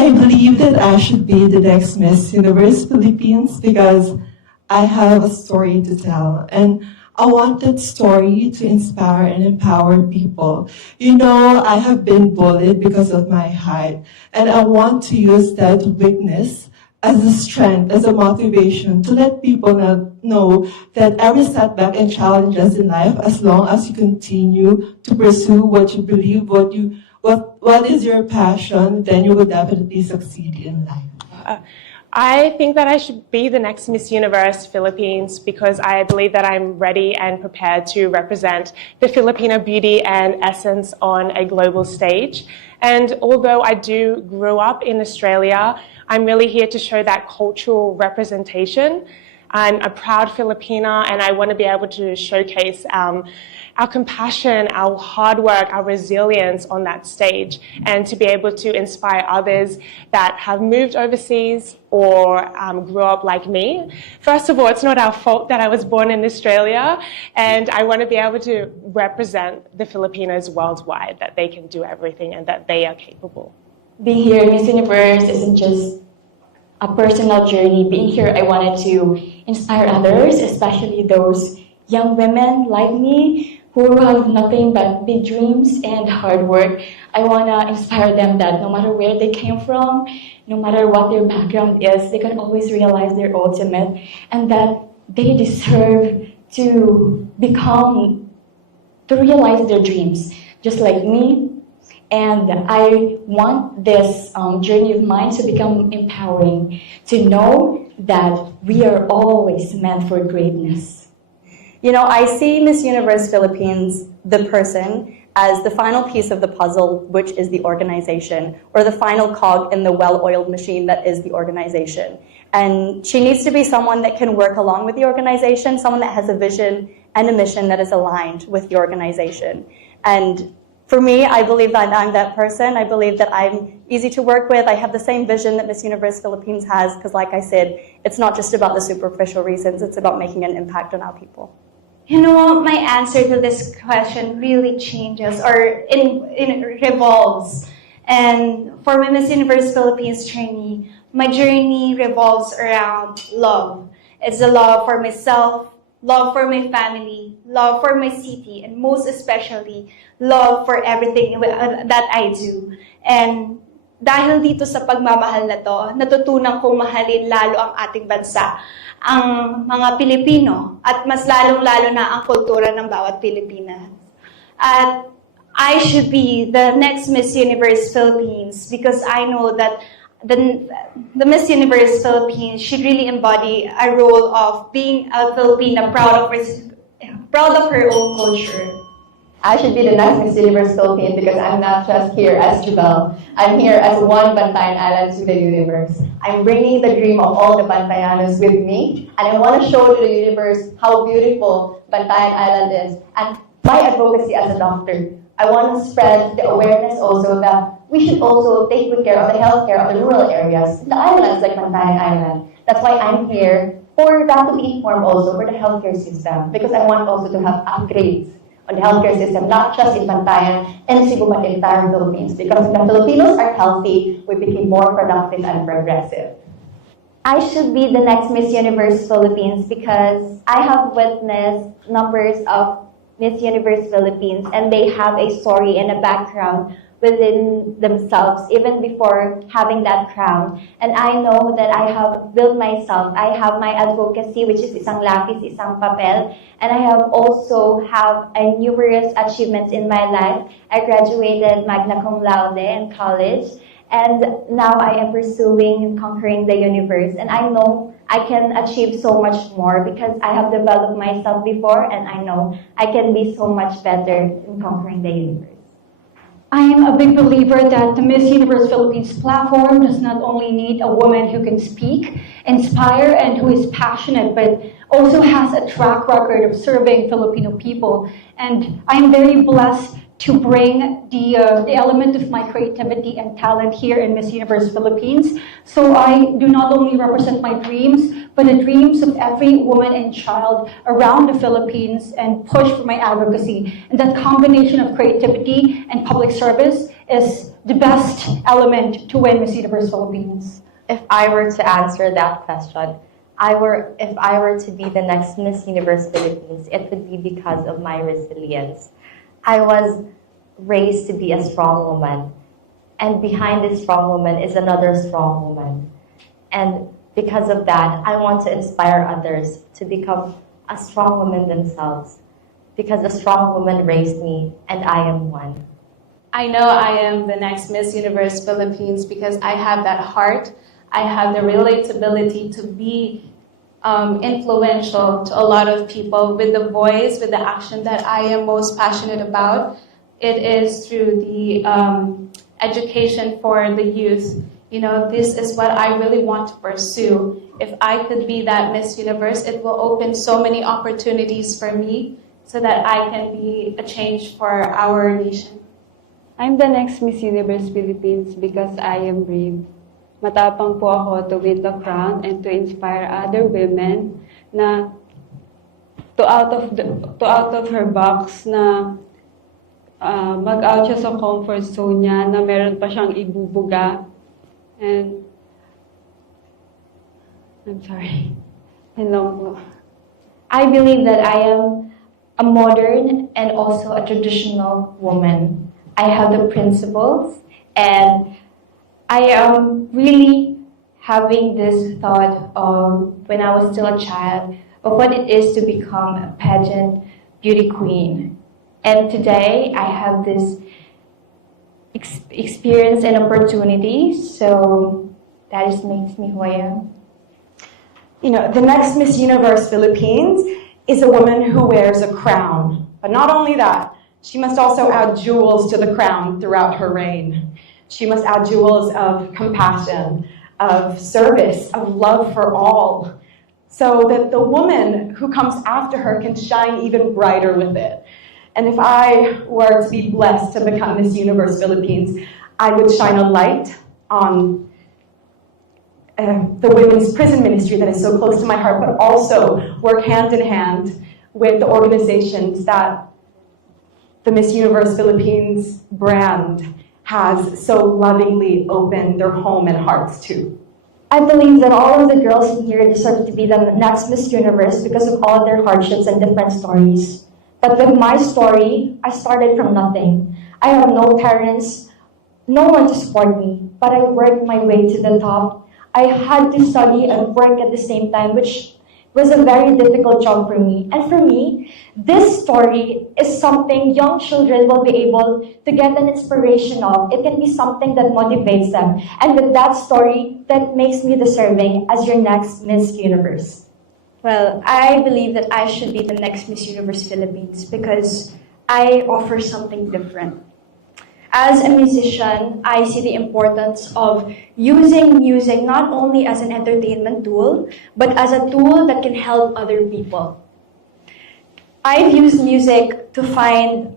I believe that I should be the next Miss Universe Philippines because I have a story to tell. And I want that story to inspire and empower people. You know, I have been bullied because of my height, and I want to use that weakness as a strength, as a motivation to let people know that every setback and challenges in life, as long as you continue to pursue what you believe, what is your passion, then you will definitely succeed in life. I think that I should be the next Miss Universe Philippines because I believe that I'm ready and prepared to represent the Filipino beauty and essence on a global stage. And although I do grow up in Australia, I'm really here to show that cultural representation. I'm a proud Filipina, and I want to be able to showcase our compassion, our hard work, our resilience on that stage, and to be able to inspire others that have moved overseas or grew up like me. First of all, it's not our fault that I was born in Australia, and I want to be able to represent the Filipinos worldwide, that they can do everything and that they are capable. Being here in Miss Universe isn't just a personal journey. Being here, I wanted to inspire others, especially those young women like me who have nothing but big dreams and hard work. I want to inspire them that no matter where they came from, no matter what their background is, they can always realize their ultimate, and that they deserve to realize their dreams, just like me. And I want this journey of mine to become empowering, to know that we are always meant for greatness. You know, I see Miss Universe Philippines, the person, as the final piece of the puzzle, which is the organization, or the final cog in the well-oiled machine that is the organization. And she needs to be someone that can work along with the organization, someone that has a vision and a mission that is aligned with the organization. And for me, I believe that I'm that person. I believe that I'm easy to work with. I have the same vision that Miss Universe Philippines has, because like I said, it's not just about the superficial reasons, it's about making an impact on our people. You know, my answer to this question really changes or revolves. And for my Miss Universe Philippines journey, my journey revolves around love. It's a love for myself, love for my family, love for my city, and most especially, love for everything that I do. And dahil dito sa pagmamahal na to, natutunan kong mahalin lalo ang ating bansa, ang mga Pilipino, at mas lalong-lalo na ang kultura ng bawat Pilipina. At I should be the next Miss Universe Philippines because I know that the Miss Universe Philippines should really embody a role of being a Filipina proud of her own culture. I should be the next Miss Universe Philippines because I'm not just here as Jubel. I'm here as one Bantayan Island to the universe. I'm bringing the dream of all the Bantayanos with me, and I want to show to the universe how beautiful Bantayan Island is. And my advocacy as a doctor, I want to spread the awareness also that we should also take good care of the healthcare of the rural areas, the islands like Bantayan Island. That's why I'm here for that to be informed also for the healthcare system, because I want also to have upgrades on the healthcare system, not just in Bantayan and Cebu, but the entire Philippines. Because if the Filipinos are healthy, we become more productive and progressive. I should be the next Miss Universe Philippines because I have witnessed numbers of Miss Universe Philippines, and they have a story and a background within themselves even before having that crown. And I know that I have built myself. I have my advocacy, which is isang lapis, isang papel, and I have also have a numerous achievements in my life. I graduated magna cum laude in college, and now I am pursuing conquering the universe. And I know I can achieve so much more because I have developed myself before, and I know I can be so much better in conquering the universe. I am a big believer that the Miss Universe Philippines platform does not only need a woman who can speak, inspire, and who is passionate, but also has a track record of serving Filipino people. And I'm very blessed to bring the element of my creativity and talent here in Miss Universe Philippines. So I do not only represent my dreams, but the dreams of every woman and child around the Philippines and push for my advocacy. And that combination of creativity and public service is the best element to win Miss Universe Philippines? If I were to answer that question, if I were to be the next Miss Universe Philippines, it would be because of my resilience. I was raised to be a strong woman, and behind this strong woman is another strong woman. And because of that, I want to inspire others to become a strong woman themselves, because a strong woman raised me, and I am one. I know I am the next Miss Universe Philippines because I have that heart. I have the relatability to be influential to a lot of people with the voice, with the action that I am most passionate about. It is through the education for the youth. You know, this is what I really want to pursue. If I could be that Miss Universe, it will open so many opportunities for me so that I can be a change for our nation. I'm the next Miss Universe Philippines because I am brave. Matapang po ako to win the crown and to inspire other women na to out of her box na mag-out siya sa comfort zone niya na meron pa siyang ibubuga. And I'm sorry. Hello po. I believe that I am a modern and also a traditional woman. I have the principles, and I am really having this thought when I was still a child of what it is to become a pageant beauty queen. And today I have this experience and opportunity, so that is makes me who I am. You know, the next Miss Universe Philippines is a woman who wears a crown. But not only that, she must also add jewels to the crown throughout her reign. She must add jewels of compassion, of service, of love for all, so that the woman who comes after her can shine even brighter with it. And if I were to be blessed to become Miss Universe Philippines, I would shine a light on the women's prison ministry that is so close to my heart, but also work hand in hand with the organizations that the Miss Universe Philippines brand has so lovingly opened their home and hearts to. I believe that all of the girls in here deserve to be the next Miss Universe because of all their hardships and different stories. But with my story, I started from nothing. I have no parents, no one to support me, but I worked my way to the top. I had to study and work at the same time, which was a very difficult job for me. And for me, this story is something young children will be able to get an inspiration of. It can be something that motivates them. And with that story, that makes me deserving as your next Miss Universe. Well, I believe that I should be the next Miss Universe Philippines because I offer something different. As a musician, I see the importance of using music not only as an entertainment tool, but as a tool that can help other people. I've used music to find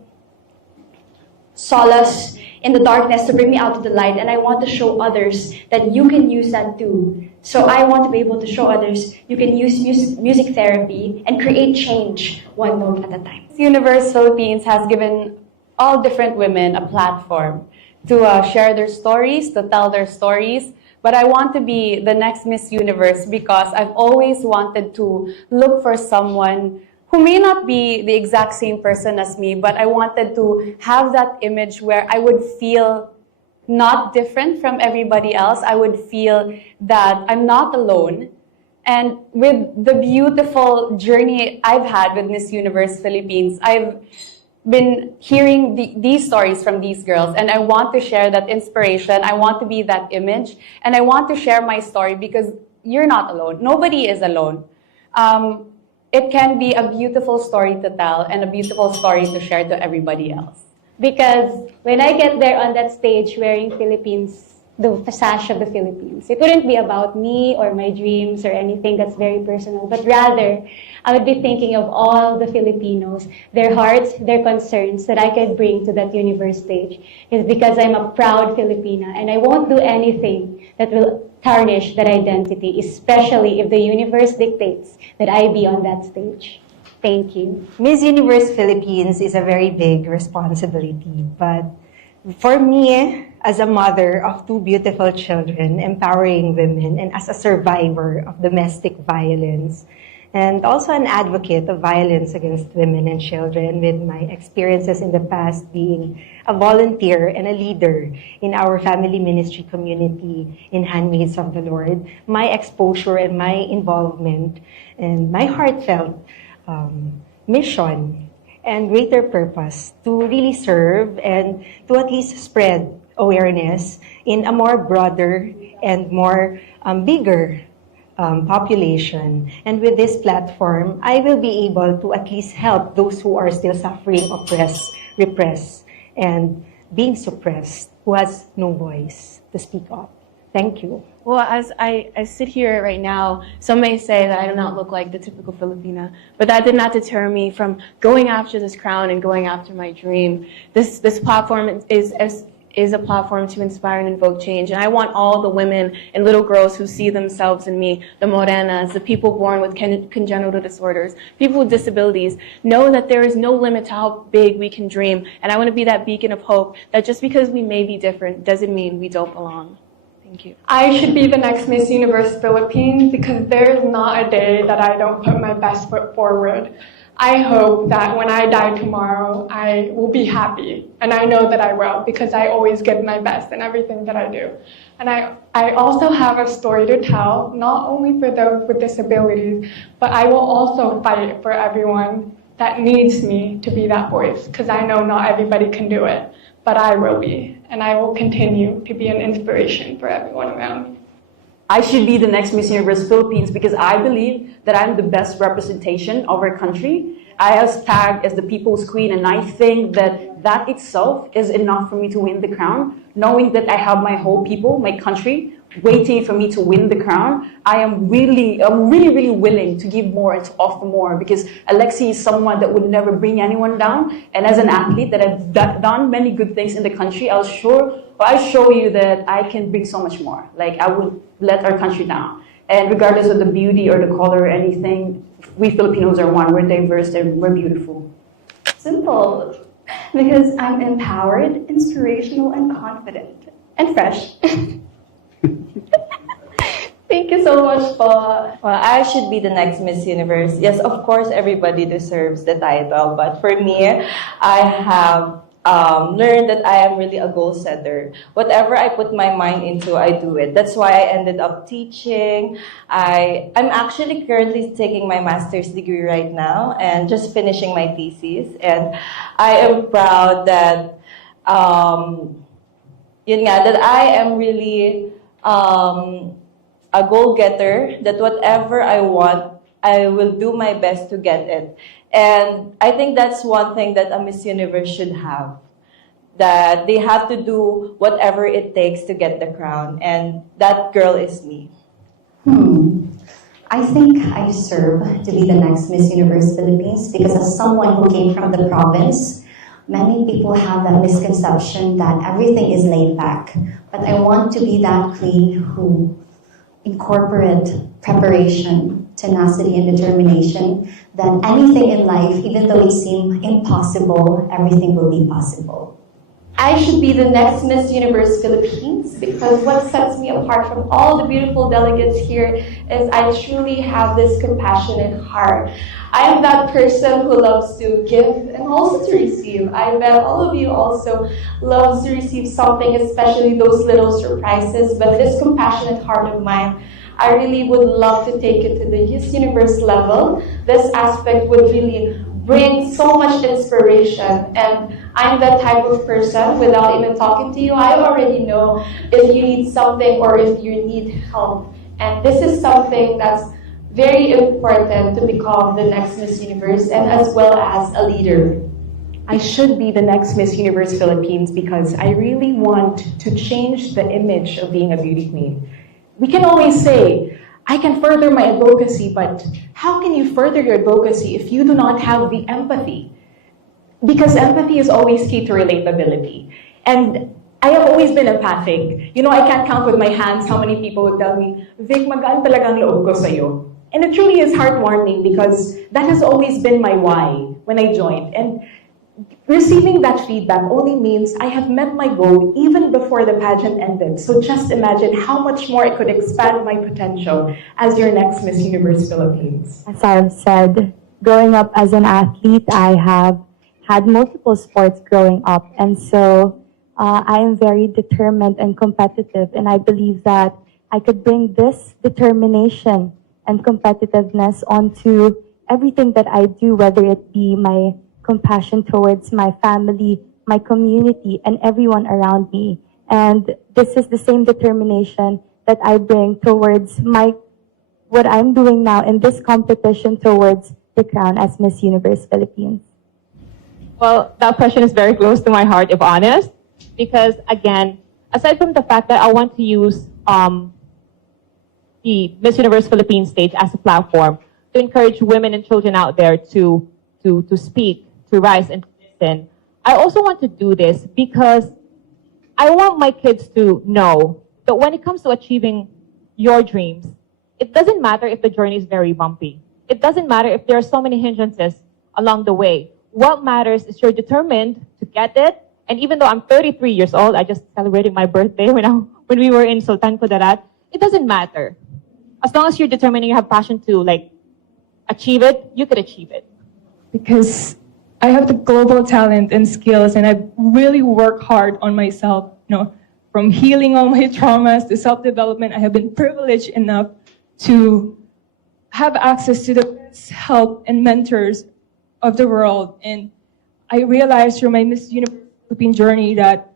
solace in the darkness to bring me out to the light, and I want to show others that you can use that too. So I want to be able to show others you can use music therapy and create change one note at a time. Miss Universe Philippines has given all different women a platform to share their stories, to tell their stories. But I want to be the next Miss Universe because I've always wanted to look for someone who may not be the exact same person as me, but I wanted to have that image where I would feel not different from everybody else. I would feel that I'm not alone. And with the beautiful journey I've had with Miss Universe Philippines, I've been hearing these stories from these girls, and I want to share that inspiration. I want to be that image, and I want to share my story because you're not alone. Nobody is alone. It can be a beautiful story to tell and a beautiful story to share to everybody else. Because when I get there on that stage wearing Philippines, the sash of the Philippines, it wouldn't be about me or my dreams or anything that's very personal, but rather I would be thinking of all the Filipinos, their hearts, their concerns that I could bring to that universe stage. It's because I'm a proud Filipina and I won't do anything that will tarnish that identity, especially if the universe dictates that I be on that stage. Thank you. Miss Universe Philippines is a very big responsibility, but For me, as a mother of two beautiful children, empowering women, and as a survivor of domestic violence, and also an advocate of violence against women and children, with my experiences in the past being a volunteer and a leader in our family ministry community in Handmaids of the Lord, my exposure and my involvement and my heartfelt mission and greater purpose to really serve and to at least spread awareness in a more broader and more bigger population. And with this platform, I will be able to at least help those who are still suffering, oppressed, repressed, and being suppressed, who has no voice to speak up. Thank you. Well, as I sit here right now, some may say that I do not look like the typical Filipina, but that did not deter me from going after this crown and going after my dream. This platform is a platform to inspire and invoke change, and I want all the women and little girls who see themselves in me, the morenas, the people born with congenital disorders, people with disabilities, know that there is no limit to how big we can dream, and I want to be that beacon of hope, that just because we may be different doesn't mean we don't belong. Thank you. I should be the next Miss Universe Philippines because there's not a day that I don't put my best foot forward. I hope that when I die tomorrow, I will be happy. And I know that I will because I always give my best in everything that I do. And I also have a story to tell, not only for those with disabilities, but I will also fight for everyone that needs me to be that voice because I know not everybody can do it. But I will be, and I will continue to be an inspiration for everyone around me. I should be the next Miss Universe Philippines because I believe that I'm the best representation of our country. I was tagged as the People's Queen, and I think that itself is enough for me to win the crown. Knowing that I have my whole people, my country, waiting for me to win the crown, I'm really willing to give more and to offer more because Alexi is someone that would never bring anyone down. And as an athlete that I've done many good things in the country, I'll show you that I can bring so much more. Like I would let our country down. And regardless of the beauty or the color or anything, we Filipinos are one. We're diverse and we're beautiful. Simple. Because I'm empowered, inspirational, and confident. And fresh. Thank you so much, po. Well, I should be the next Miss Universe. Yes, of course, everybody deserves the title. But for me, I have learned that I am really a goal setter. Whatever I put my mind into, I do it. That's why I ended up teaching. I'm actually currently taking my master's degree right now and just finishing my thesis. And I am proud that, that I am really a goal-getter, that whatever I want, I will do my best to get it. And I think that's one thing that a Miss Universe should have, that they have to do whatever it takes to get the crown, and that girl is me. I think I deserve to be the next Miss Universe Philippines because as someone who came from the province, many people have that misconception that everything is laid back. But I want to be that queen who incorporate preparation, tenacity, and determination, that anything in life, even though it seems impossible, everything will be possible. I should be the next Miss Universe Philippines because what sets me apart from all the beautiful delegates here is I truly have this compassionate heart. I am that person who loves to give and also to receive. I bet all of you also love to receive something, especially those little surprises, but this compassionate heart of mine, I really would love to take it to the Miss Universe level. This aspect would really bring so much inspiration, and I'm that type of person, without even talking to you, I already know if you need something or if you need help. And this is something that's very important to become the next Miss Universe and as well as a leader. I should be the next Miss Universe Philippines because I really want to change the image of being a beauty queen. We can always say, I can further my advocacy, but how can you further your advocacy if you do not have the empathy? Because empathy is always key to relatability. And I have always been empathic. You know, I can't count with my hands how many people would tell me, Vic, magaan talagang loob ko sa'yo. And it truly is heartwarming because that has always been my why when I joined. And receiving that feedback only means I have met my goal even before the pageant ended. So just imagine how much more I could expand my potential as your next Miss Universe Philippines. As I've said, growing up as an athlete, I have had multiple sports growing up. And so I am very determined and competitive. And I believe that I could bring this determination and competitiveness onto everything that I do, whether it be my compassion towards my family, my community, and everyone around me. And this is the same determination that I bring towards what I'm doing now in this competition towards the crown as Miss Universe Philippines. Well, that question is very close to my heart, if honest, because again, aside from the fact that I want to use the Miss Universe Philippines stage as a platform to encourage women and children out there to speak, to rise and to listen, I also want to do this because I want my kids to know that when it comes to achieving your dreams, it doesn't matter if the journey is very bumpy. It doesn't matter if there are so many hindrances along the way. What matters is you're determined to get it. And even though I'm 33 years old, I just celebrated my birthday when we were in Sultan Kudarat, it doesn't matter. As long as you're determined and you have passion to achieve it, you could achieve it. Because I have the global talent and skills, and I really work hard on myself. From healing all my traumas to self-development, I have been privileged enough to have access to the best help and mentors of the world. And I realized through my Miss Universe Philippines journey that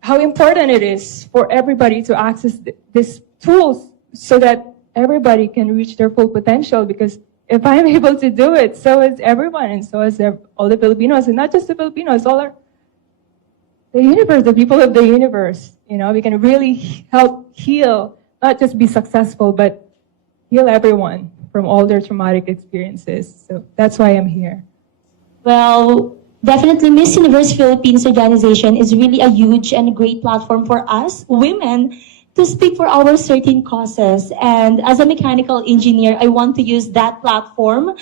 how important it is for everybody to access these tools so that everybody can reach their full potential. Because if I'm able to do it, so is everyone, and so is all the Filipinos, and not just the Filipinos, the universe, the people of the universe. We can really help heal, not just be successful, but heal everyone from all their traumatic experiences. So that's why I'm here. Well, definitely Miss Universe Philippines organization is really a huge and a great platform for us women to speak for our certain causes. And as a mechanical engineer, I want to use that platform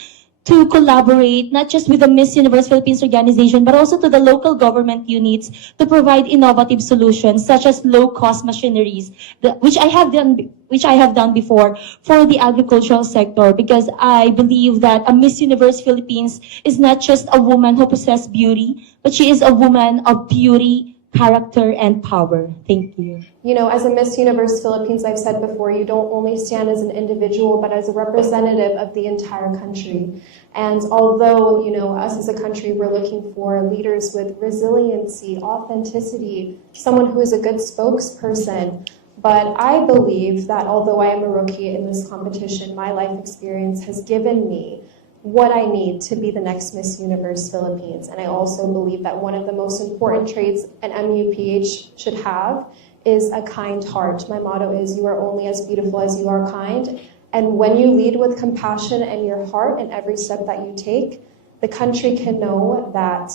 to collaborate not just with the Miss Universe Philippines organization, but also to the local government units to provide innovative solutions such as low-cost machineries, which I have done before for the agricultural sector, because I believe that a Miss Universe Philippines is not just a woman who possesses beauty, but she is a woman of beauty, character, and power. Thank you. As a Miss Universe Philippines, I've said before, you don't only stand as an individual, but as a representative of the entire country. And although, us as a country, we're looking for leaders with resiliency, authenticity, someone who is a good spokesperson, but I believe that although I am a rookie in this competition, my life experience has given me what I need to be the next Miss Universe Philippines. And I also believe that one of the most important traits an MUPH should have is a kind heart. My motto is, you are only as beautiful as you are kind. And when you lead with compassion and your heart in every step that you take, the country can know that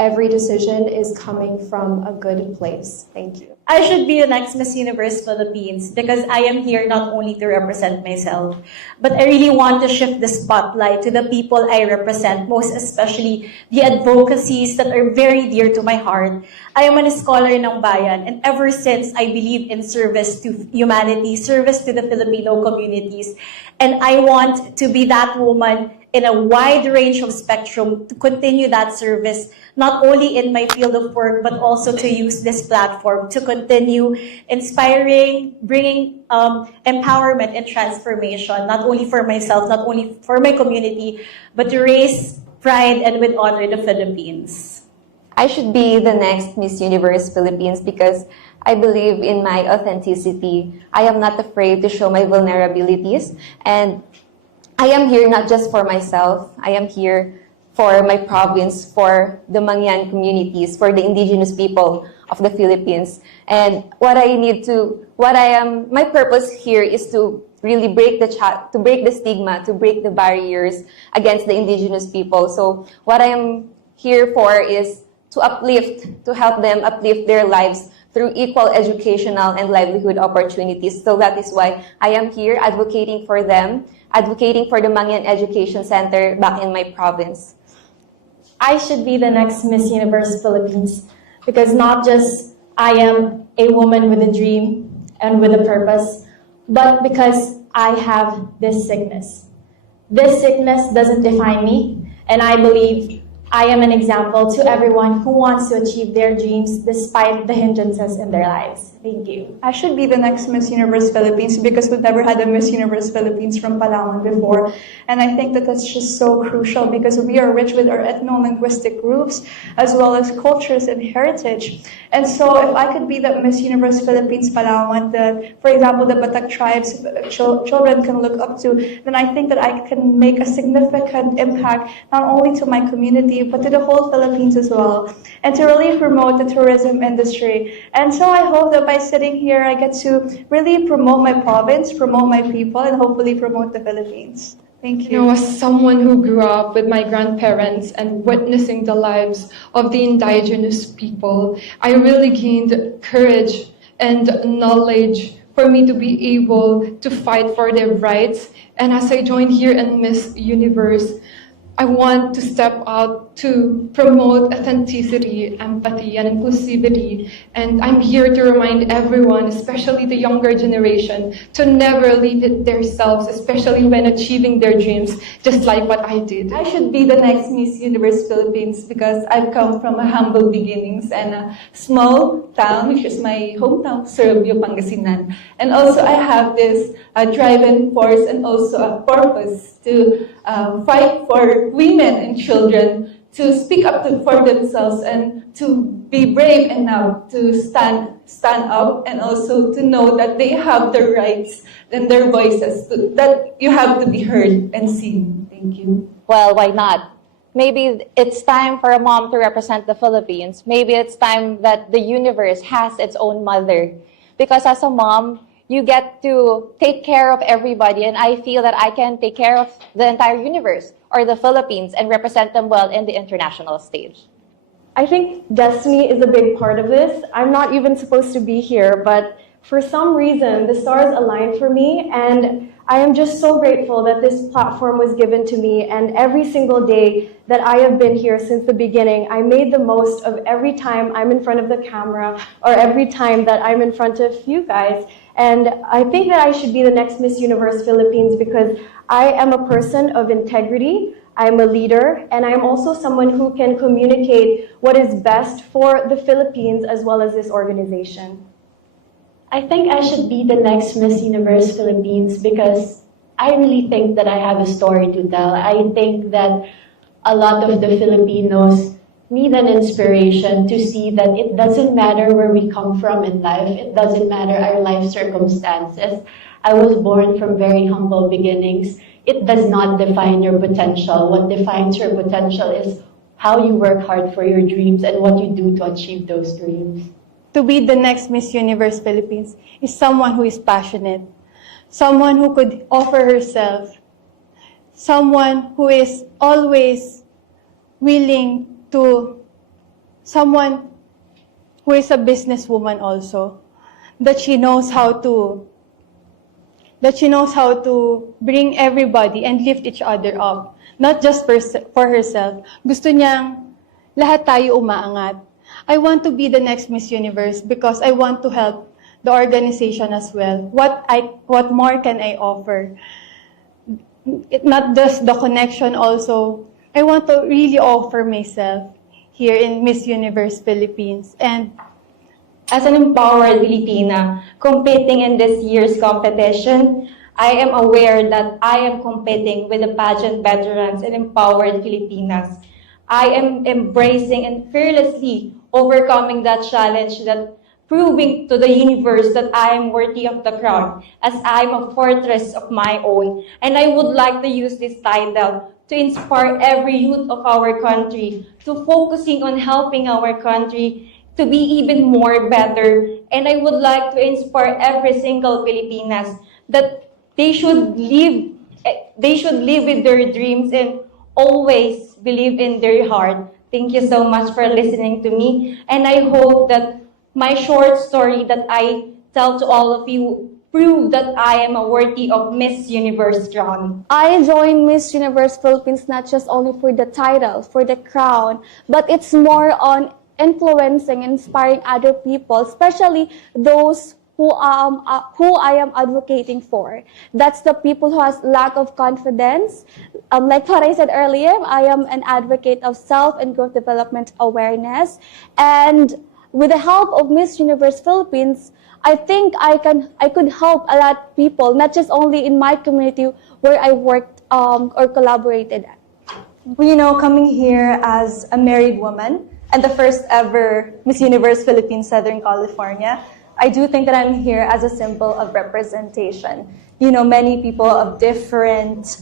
every decision is coming from a good place. Thank you. I should be the next Miss Universe Philippines because I am here not only to represent myself, but I really want to shift the spotlight to the people I represent, most especially the advocacies that are very dear to my heart. I am a scholar ng bayan, and ever since I believe in service to humanity, service to the Filipino communities, and I want to be that woman in a wide range of spectrum to continue that service, not only in my field of work, but also to use this platform to continue inspiring, bringing empowerment and transformation, not only for myself, not only for my community, but to raise pride and with honor the Philippines. I should be the next Miss Universe Philippines because I believe in my authenticity. I am not afraid to show my vulnerabilities, and I am here not just for myself. I am here for my province, for the Mangyan communities, for the indigenous people of the Philippines. And my purpose here is to really break the stigma, to break the barriers against the indigenous people. So what I am here for is to help them uplift their lives through equal educational and livelihood opportunities. So that is why I am here advocating for them, advocating for the Mangyan Education Center back in my province. I should be the next Miss Universe Philippines because not just I am a woman with a dream and with a purpose, but because I have this sickness. This sickness doesn't define me, and I believe I am an example to everyone who wants to achieve their dreams despite the hindrances in their lives. Thank you. I should be the next Miss Universe Philippines because we've never had a Miss Universe Philippines from Palawan before. And I think that that's just so crucial because we are rich with our ethno-linguistic groups as well as cultures and heritage. And so if I could be the Miss Universe Philippines Palawan that, for example, the Batak tribes children can look up to, then I think that I can make a significant impact not only to my community but to the whole Philippines as well, and to really promote the tourism industry. And so I hope that by sitting here, I get to really promote my province, promote my people, and hopefully promote the Philippines. Thank you. You know, as someone who grew up with my grandparents and witnessing the lives of the indigenous people, I really gained courage and knowledge for me to be able to fight for their rights. And as I joined here in Miss Universe, I want to step out to promote authenticity, empathy, and inclusivity. And I'm here to remind everyone, especially the younger generation, to never leave it themselves, especially when achieving their dreams, just like what I did. I should be the next Miss Universe Philippines because I've come from a humble beginnings and a small town, which is my hometown, Surabio, Pangasinan. And also I have this driving force and also a purpose to fight for women and children to speak up for themselves and to be brave enough to stand up and also to know that they have their rights and their voices, that you have to be heard and seen. Thank you. Well, why not? Maybe it's time for a mom to represent the Philippines. Maybe it's time that the universe has its own mother. Because as a mom, you get to take care of everybody, and I feel that I can take care of the entire universe or the Philippines and represent them well in the international stage. I think destiny is a big part of this. I'm not even supposed to be here, but for some reason, the stars aligned for me, and I am just so grateful that this platform was given to me, and every single day that I have been here since the beginning, I made the most of every time I'm in front of the camera or every time that I'm in front of you guys. And I think that I should be the next Miss Universe Philippines because I am a person of integrity, I'm a leader, and I'm also someone who can communicate what is best for the Philippines as well as this organization. I think I should be the next Miss Universe Philippines because I really think that I have a story to tell. I think that a lot of the Filipinos need an inspiration to see that it doesn't matter where we come from in life. It doesn't matter our life circumstances. I was born from very humble beginnings. It does not define your potential. What defines your potential is how you work hard for your dreams and what you do to achieve those dreams. To be the next Miss Universe Philippines is someone who is passionate, someone who could offer herself, someone who is always willing to, someone who is a businesswoman also, that she knows how to bring everybody and lift each other up, not just for herself. Gusto niyang lahat tayo umaangat. I want to be the next Miss Universe because I want to help the organization as well. What more can I offer? Not just the connection also. I want to really offer myself here in Miss Universe Philippines. And as an empowered Filipina competing in this year's competition, I am aware that I am competing with the pageant veterans and empowered Filipinas. I am embracing and fearlessly overcoming that challenge, that proving to the universe that I am worthy of the crown, as I am a fortress of my own. And I would like to use this title to inspire every youth of our country to focusing on helping our country to be even more better. And I would like to inspire every single Filipinas that they should live with their dreams and always believe in their heart. Thank you so much for listening to me. And I hope that my short story that I tell to all of you prove that I am a worthy of Miss Universe crown. I joined Miss Universe Philippines not just only for the title, for the crown, but it's more on influencing, inspiring other people, especially those who I am advocating for. That's the people who has lack of confidence. Like what I said earlier, I am an advocate of self and growth development awareness. And with the help of Miss Universe Philippines, I think I could help a lot of people, not just only in my community where I worked or collaborated. You know, coming here as a married woman and the first ever Miss Universe Philippines Southern California, I do think that I'm here as a symbol of representation. You know, many people of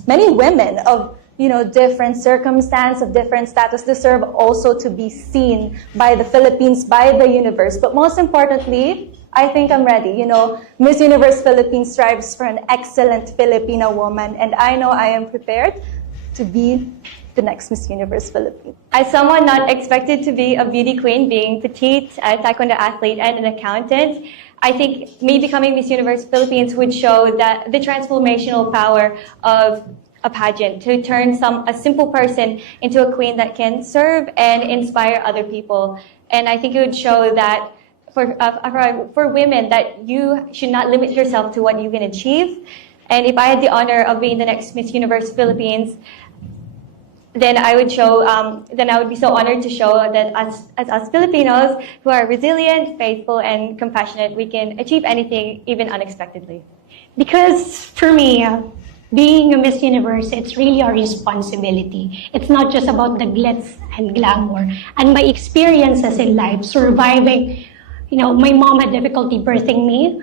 many women of, you know, different circumstance, of different status deserve also to be seen by the Philippines, by the universe. But most importantly, I think I'm ready. You know, Miss Universe Philippines strives for an excellent Filipina woman, and I know I am prepared to be the next Miss Universe Philippines. As someone not expected to be a beauty queen, being petite, a taekwondo athlete, and an accountant, I think me becoming Miss Universe Philippines would show that the transformational power of a pageant to turn a simple person into a queen that can serve and inspire other people. And I think it would show that for women that you should not limit yourself to what you can achieve. And if I had the honor of being the next Miss Universe Philippines, then I would be so honored to show that as us Filipinos who are resilient, faithful, and compassionate, we can achieve anything, even unexpectedly. Because for me, being a Miss Universe, it's really a responsibility. It's not just about the glitz and glamour. And my experiences in life, surviving, you know, my mom had difficulty birthing me.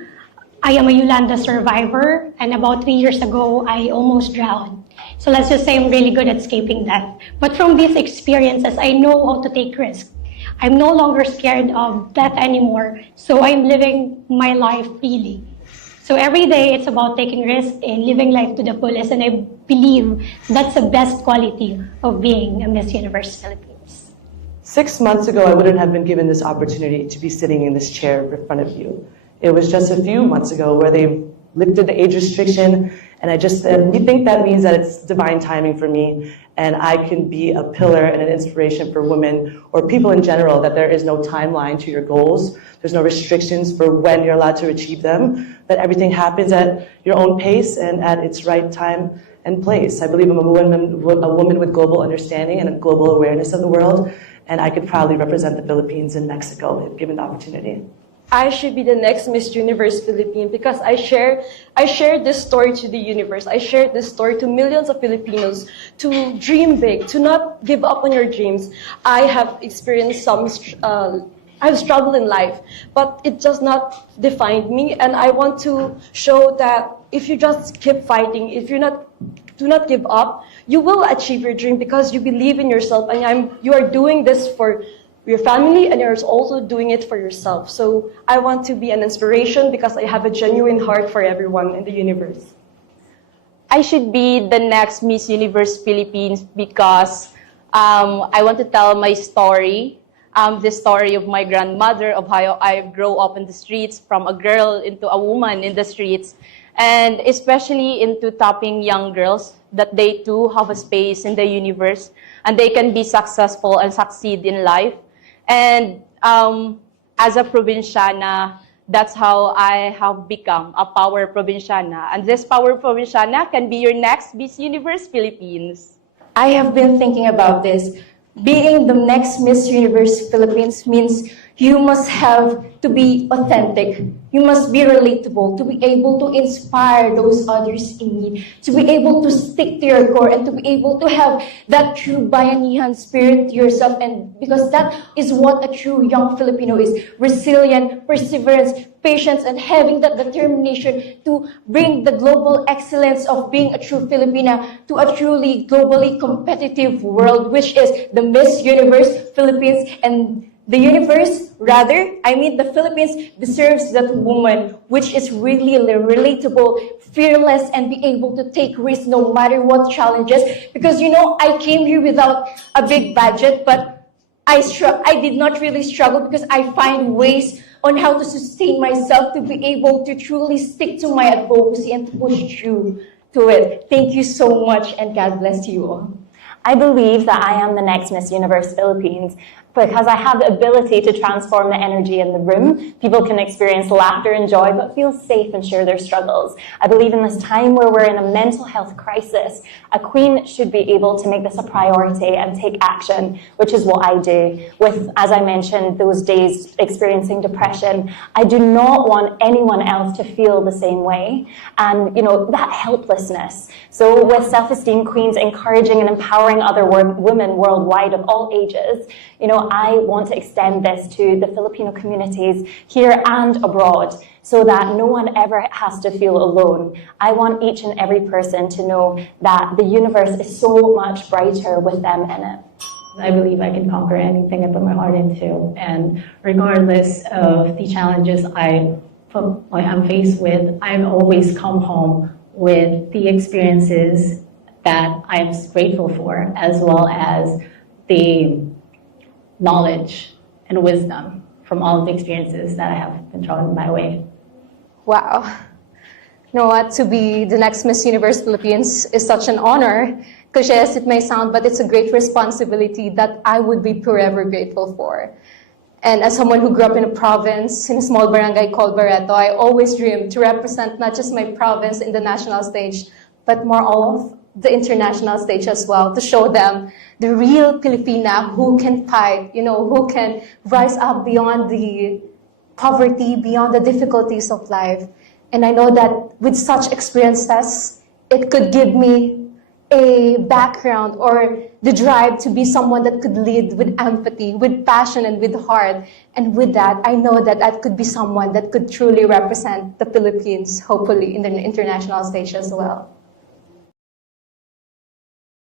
I am a Yolanda survivor, and about 3 years ago, I almost drowned. So let's just say I'm really good at escaping death. But from these experiences, I know how to take risks. I'm no longer scared of death anymore, so I'm living my life freely. So every day, it's about taking risks and living life to the fullest, and I believe that's the best quality of being a Miss Universe Philippines. 6 months ago, I wouldn't have been given this opportunity to be sitting in this chair in front of you. It was just a few months ago where they lifted the age restriction, and I just think that means that it's divine timing for me, and I can be a pillar and an inspiration for women or people in general, that there is no timeline to your goals. There's no restrictions for when you're allowed to achieve them, that everything happens at your own pace and at its right time and place. I believe I'm a woman with global understanding and a global awareness of the world, and I could proudly represent the Philippines in Mexico if given the opportunity. I should be the next Miss Universe Philippines because I share this story to the universe. I share this story to millions of Filipinos to dream big, to not give up on your dreams. I have experienced I've struggled in life, but it does not define me. And I want to show that if you just keep fighting, if do not give up, you will achieve your dream because you believe in yourself, and you are doing this for your family, and you're also doing it for yourself. So I want to be an inspiration because I have a genuine heart for everyone in the universe. I should be the next Miss Universe Philippines because I want to tell my story, the story of my grandmother, of how I grew up in the streets, from a girl into a woman in the streets, and especially into topping young girls, that they too have a space in the universe and they can be successful and succeed in life. And as a provinciana, that's how I have become a power provinciana. And this power provinciana can be your next Miss Universe Philippines. I have been thinking about this. Being the next Miss Universe Philippines means you must have to be authentic. You must be relatable to be able to inspire those others in need, to be able to stick to your core, and to be able to have that true Bayanihan spirit to yourself. And because that is what a true young Filipino is: resilient, perseverance, patience, and having that determination to bring the global excellence of being a true Filipina to a truly globally competitive world, which is the Miss Universe Philippines. And the universe, the Philippines deserves that woman, which is really relatable, fearless, and be able to take risks no matter what challenges. Because, I came here without a big budget, but I did not really struggle because I find ways on how to sustain myself to be able to truly stick to my advocacy and push through to it. Thank you so much, and God bless you all. I believe that I am the next Miss Universe Philippines because I have the ability to transform the energy in the room. People can experience laughter and joy, but feel safe and share their struggles. I believe in this time where we're in a mental health crisis, a queen should be able to make this a priority and take action, which is what I do. With, as I mentioned, those days experiencing depression, I do not want anyone else to feel the same way. And, you know, that helplessness. So with Self-Esteem Queens encouraging and empowering other women worldwide of all ages, you know, I want to extend this to the Filipino communities here and abroad so that no one ever has to feel alone. I want each and every person to know that the universe is so much brighter with them in it. I believe I can conquer anything I put my heart into, and regardless of the challenges I'm faced with, I've always come home with the experiences that I'm grateful for, as well as the knowledge and wisdom from all of the experiences that I have been thrown my way. Wow. You know what? To be the next Miss Universe Philippines is such an honor. Cliche as it may sound, but it's a great responsibility that I would be forever grateful for. And as someone who grew up in a province, in a small barangay called Barreto, I always dreamed to represent not just my province in the national stage, but more all of the international stage as well, to show them the real Filipina who can fight, you know, who can rise up beyond the poverty, beyond the difficulties of life. And I know that with such experiences, it could give me a background or the drive to be someone that could lead with empathy, with passion, and with heart. And with that, I know that I could be someone that could truly represent the Philippines, hopefully in the international stage as well.